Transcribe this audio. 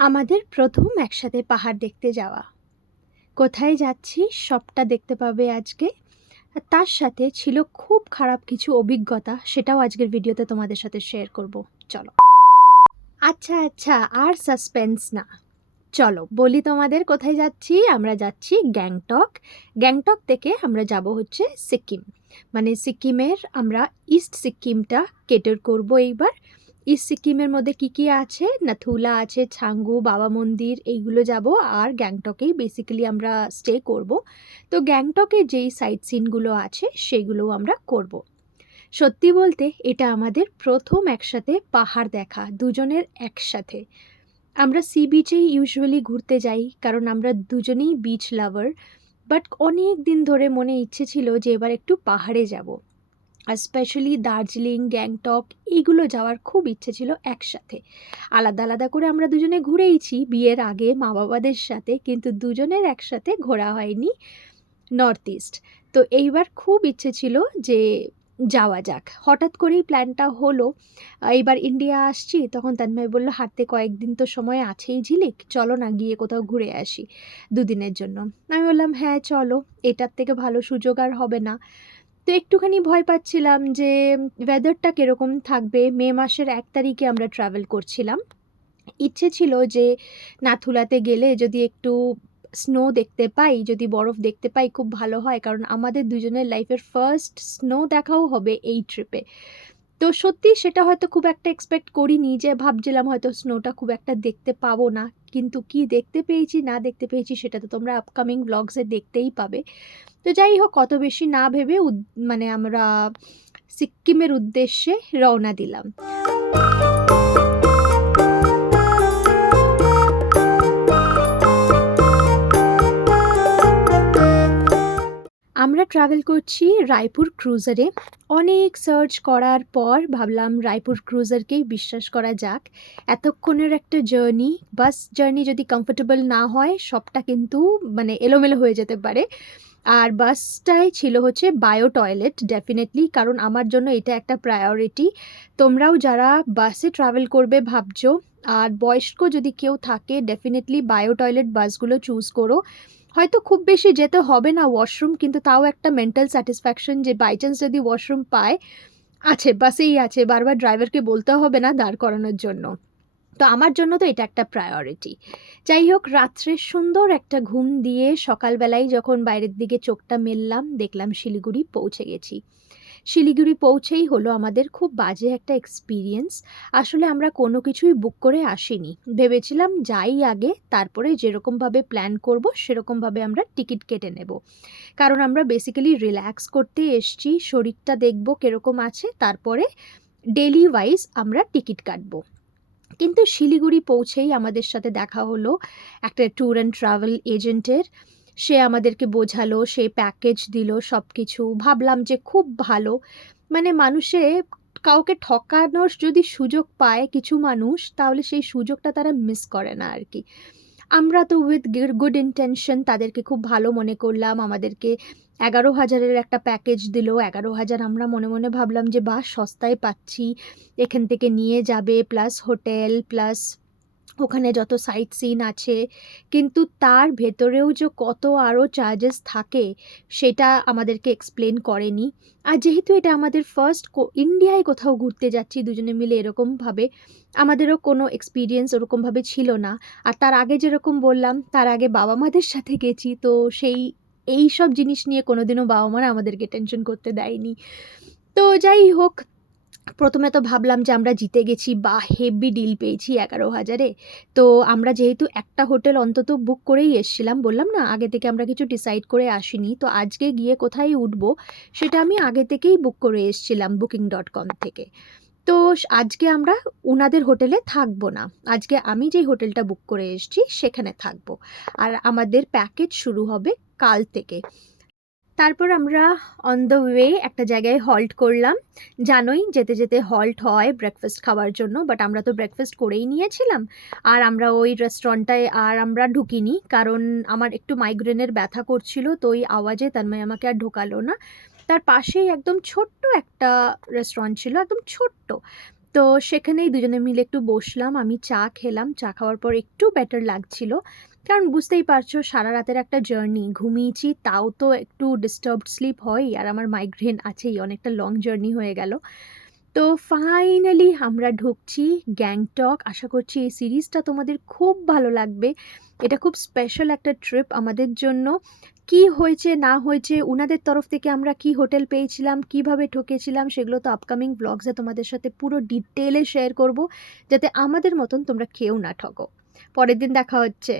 আমাদের প্রথম একসাথে পাহাড় দেখতে যাওয়া। কোথায় যাচ্ছি সবটা দেখতে পাবে আজকে। আর তার সাথে ছিল খুব খারাপ কিছু অভিজ্ঞতা, সেটাও আজকের ভিডিওতে তোমাদের সাথে শেয়ার করব। চলো। আচ্ছা, আর সাসপেন্স না। চলো বলি তোমাদের কোথায় যাচ্ছি। আমরা যাচ্ছি গ্যাংটক। গ্যাংটক থেকে আমরা যাব হচ্ছে সিকিম। মানে সিকিমের আমরা ইস্ট সিকিমটা কেটার করব এইবার। ইস্ট সিকিমের মধ্যে কি আছে, নাথুলা আছে, ছাঙ্গু, বাবা মন্দির, এইগুলো যাব। আর গ্যাংটকেই বেসিক্যালি আমরা স্টে করব। তো গ্যাংটকে যেই সাইট সিনগুলো আছে সেগুলো আমরা করব। সত্যি বলতে এটা আমাদের প্রথম একসাথে পাহাড় দেখা, দুজনের একসাথে। আমরা সি বিচেই ইউজুয়ালি ঘুরতে যাই, কারণ আমরা দুজনেই বিচ লাভার। বাট অনেক দিন ধরে মনে ইচ্ছে ছিল যে এবার একটু পাহাড়ে যাব। আর স্পেশালি দার্জিলিং, গ্যাংটক এইগুলো যাওয়ার খুব ইচ্ছে ছিল একসাথে। আলাদা আলাদা করে আমরা দুজনে ঘুরেইছি বিয়ের আগে মা বাবাদের সাথে, কিন্তু দুজনের একসাথে ঘোরা হয়নি নর্থ ইস্ট। তো এইবার খুব ইচ্ছে ছিল যে যাওয়া যাক। হঠাৎ করেই প্ল্যানটা হলো। এইবার ইন্ডিয়া আসছি, তখন তন্ময় বলল হাতে কয়েকদিন তো সময় আছেই ঝিলিক, চলো না গিয়ে কোথাও ঘুরে আসি দুদিনের জন্য। আমি বললাম হ্যাঁ চলো, এটার থেকে ভালো সুযোগ আর হবে না। তো একটুখানি ভয় পাচ্ছিলাম যে ওয়েদারটা কীরকম থাকবে। মে মাসের 1 তারিখে আমরা ট্রাভেল করছিলাম। ইচ্ছে ছিল যে নাথুলাতে গেলে যদি একটু স্নো দেখতে পাই, যদি বরফ দেখতে পাই খুব ভালো হয়, কারণ আমাদের দুজনের লাইফের ফার্স্ট স্নো দেখাও হবে এই ট্রিপে। তো সত্যি সেটা হয়তো খুব একটা এক্সপেক্ট করিনি, যে ভাবছিলাম হয়তো স্নোটা খুব একটা দেখতে পাবো না, কিন্তু কি দেখতে পেয়েছি না দেখতে পেয়েছি সেটা তো তোমরা আপকামিং ব্লগসে দেখতেই পাবে। তো যাই হোক, কত বেশি না ভেবে মানে আমরা সিকিমের উদ্দেশ্যে রওনা দিলাম। আমরা ট্রাভেল করছি রায়পুর ক্রুজারে। অনেক সার্চ করার পর ভাবলাম রায়পুর ক্রুজারকেই বিশ্বাস করা যাক। এতক্ষণের একটা জার্নি, বাস জার্নি যদি কমফোর্টেবল না হয় সবটা কিন্তু মানে এলোমেলো হয়ে যেতে পারে। আর বাসটায় ছিল হচ্ছে বায়ো টয়লেট ডেফিনেটলি, কারণ আমার জন্য এটা একটা প্রায়োরিটি। তোমরাও যারা বাসে ট্রাভেল করবে ভাবছো আর বয়স্ক যদি কেউ থাকে, ডেফিনেটলি বায়ো টয়লেট বাসগুলো চুজ করো। হয়তো খুব বেশি যেতে হবে না ওয়াশরুম, কিন্তু তাও একটা মেন্টাল স্যাটিসফ্যাকশন যে বাই চান্স যদি ওয়াশরুম পায়, আছে বাসেই আছে, বারবার ড্রাইভারকে বলতে হবে না দাঁড় করানোর জন্য। তো আমার জন্য তো এটা একটা প্রায়োরিটি। যাই হোক, রাত্রে সুন্দর একটা ঘুম দিয়ে সকালবেলায় যখন বাইরের দিকে চোখটা মেললাম, দেখলাম শিলিগুড়ি পৌঁছে গেছি। শিলিগুড়ি পৌঁছেই হলো আমাদের খুব বাজে একটা এক্সপিরিয়েন্স। আসলে আমরা কোনো কিছুই বুক করে আসিনি, ভেবেছিলাম যাই আগে, তারপরে যেরকমভাবে প্ল্যান করব সেরকমভাবে আমরা টিকিট কেটে নেব। কারণ আমরা বেসিক্যালি রিল্যাক্স করতে এসছি, শরীরটা দেখব কীরকম আছে, তারপরে ডেলি ওয়াইজ আমরা টিকিট কাটবো। কিন্তু শিলিগুড়ি পৌঁছেই আমাদের সাথে দেখা হলো একটা ট্যুর অ্যান্ড ট্রাভেল এজেন্টের। সে আমাদেরকে বোঝালো, সে প্যাকেজ দিল সব কিছু। ভাবলাম যে খুব ভালো। মানে মানুষে কাউকে ঠকানোর যদি সুযোগ পায় কিছু মানুষ, তাহলে সেই সুযোগটা তারা মিস করে না আর কি। আমরা তো উইথ গুড ইন্টেনশন তাদেরকে খুব ভালো মনে করলাম। আমাদেরকে 11,000-এর একটা প্যাকেজ দিল। 11,000 আমরা মনে মনে ভাবলাম যে বাহ, সস্তায় পাচ্ছি, এখান থেকে নিয়ে যাবে, প্লাস হোটেল, প্লাস ওখানে যত সাইট সিন আছে। কিন্তু তার ভেতরেও যে কত আরও চার্জেস থাকে সেটা আমাদেরকে এক্সপ্লেন করেনি। আর যেহেতু এটা আমাদের ফার্স্ট ইন্ডিয়ায় কোথাও ঘুরতে যাচ্ছি দুজনে মিলে এরকমভাবে, আমাদেরও কোনো এক্সপিরিয়েন্স ওরকমভাবে ছিল না। আর তার আগে যেরকম বললাম, তার আগে বাবা মাদের সাথে গেছি, তো এই সব জিনিস নিয়ে কোনোদিনও বাবা মারা আমাদেরকে টেনশন করতে দেয়নি। তো যাই হোক, প্রথমে তো ভাবলাম যে আমরা জিতে গেছি, বা হেভি ডিল পেয়েছি 11,000-এ। তো আমরা যেহেতু একটা হোটেল অন্তত বুক করেই এসছিলাম, বললাম না আগে থেকে আমরা কিছু ডিসাইড করে আসিনি, তো আজকে গিয়ে কোথায় উঠবো সেটা আমি আগে থেকেই বুক করে এসছিলাম booking.com থেকে। তো আজকে আমরা ওনাদের হোটেলে থাকবো না, আজকে আমি যেই হোটেলটা বুক করে এসছি সেখানে থাকবো। আর আমাদের প্যাকেজ শুরু হবে কাল থেকে। তারপর আমরা অন দ্য ওয়ে একটা জায়গায় হল্ট করলাম। জানোই যেতে যেতে হল্ট হয় ব্রেকফাস্ট খাওয়ার জন্য, বাট আমরা তো ব্রেকফাস্ট করেই নিয়েছিলাম। আর আমরা ওই রেস্টুরেন্টটায় আর আমরা ঢুকিনি, কারণ আমার একটু মাইগ্রেনের ব্যথা করছিল, তো ওই আওয়াজে তন্ময় আমাকে আর ঢোকালো না। তার পাশেই একদম ছোট্ট একটা রেস্টুরেন্ট ছিল, একদম ছোট্ট। তো সেখানেই দুজনে মিলে একটু বসলাম। আমি চা খেলাম। চা খাওয়ার পর একটু বেটার লাগছিল। কারণ বুঝতেই পারছো সারা রাতের একটা জার্নি। ঘুমিয়েছি তাও তো একটু ডিস্টার্বড স্লিপ হয়ই। আর আমার মাইগ্রেন আছেই। অনেকটা লং জার্নি হয়ে গেল। তো ফাইনালি আমরা ঢুকছি গ্যাংটক। আশা করছি এই সিরিজটা তোমাদের খুব ভালো লাগবে। এটা খুব স্পেশাল একটা ট্রিপ আমাদের জন্য। কি হয়েছে না হয়েছে, উনাদের তরফ থেকে আমরা কি হোটেল পেয়েছিলাম, কিভাবে ঠকেছিলাম সেগুলো তো আপকামিং ব্লগসে তোমাদের সাথে পুরো ডিটেইলে শেয়ার করব, যাতে আমাদের মতন তোমরা কেউ না ঠকো। পরের দিন দেখা হচ্ছে।